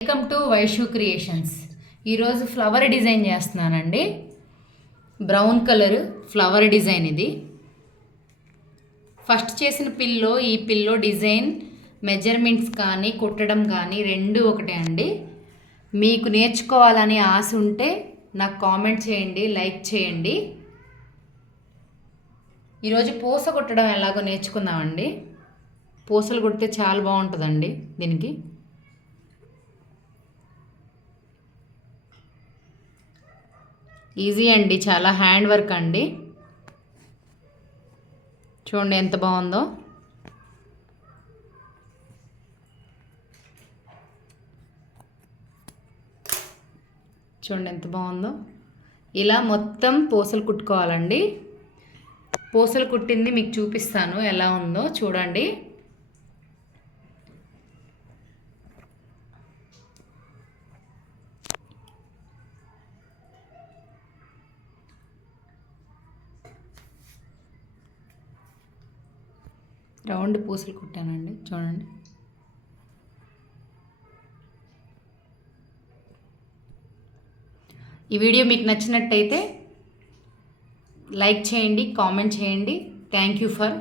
Welcome to Vaishu creations. ఈరోజు flower design చేస్తున్నానండి. Brown colour flower design ఇది. ఫస్ట్ చేసిన ఈ పిల్లో డిజైన్ మెజర్మెంట్స్ కానీ కుట్టడం కానీ రెండు ఒకటే అండి. మీకు నేర్చుకోవాలని ఆశ ఉంటే నాకు కామెంట్ చేయండి, లైక్ చేయండి. ఈరోజు పూస కుట్టడం ఎలాగో నేర్చుకుందామండి. పూసలు కుడితే చాలా బాగుంటుందండి. దీనికి ఈజీ అండి, చాలా హ్యాండ్ వర్క్ అండి. చూడండి ఎంత బాగుందో. చూడండి ఎంత బాగుందో. ఇలా మొత్తం పూసలు కుట్టుకోవాలండి. పూసలు కుట్టింది మీకు చూపిస్తాను ఎలా ఉందో చూడండి. రౌండ్ పూసలు కుట్టానండి, చూడండి. ఈ వీడియో మీకు నచ్చినట్టయితే లైక్ చేయండి, కామెంట్ చేయండి. Thank you for